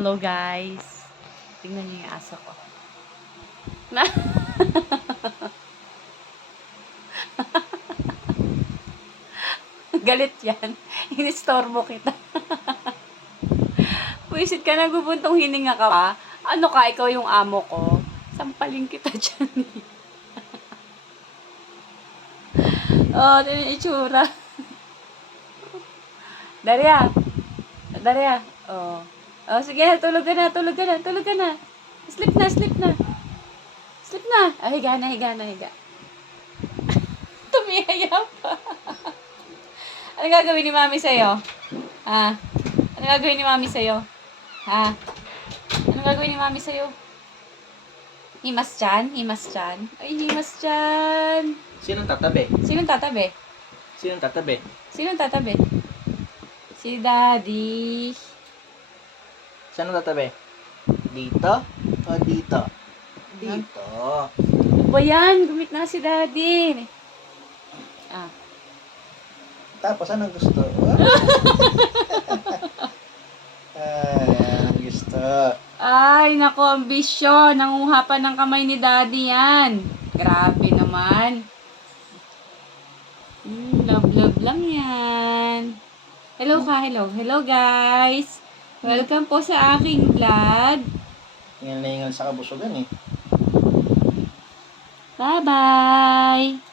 Hello guys. Tingnan niyo yung aso ko. Na Galit yan. Inistorbo kita. Puwisit ka, nagubuntong hininga ka pa. Ano ka, ikaw yung amo ko. Sampaling kita dyan. Oh, ito yung itsura. Daria. Daria. Oh. Oh, sige na, tulog ka na, tulog ka na, tulog ka na. Sleep na, sleep na. Sleep na. Ah, higa na, higa na, higa. Tumiyaya pa. Ano gagawin ni Mami sa'yo? Ha? Ano gagawin ni Mami sa'yo? Ha? Ano gagawin ni Mami sa'yo? Himas dyan? Himas dyan? Ay, himas dyan. Sinong tatabi? Sinong tatabi? Sinong tatabi? Sinong tatabi? Si Daddy. Saan tatabi? Dito o dito? Dito. Ano ba yan? Gumit na si Daddy. Ah. Tapos anong gusto? Anong gusto? Ay, naku, ambisyon. Nanguha pa ng kamay ni Daddy yan. Grabe naman. Love lang yan. Hello ka, hello. Hello guys. Welcome po sa aking vlog. Yan na yung sa kabusugan eh. Bye-bye.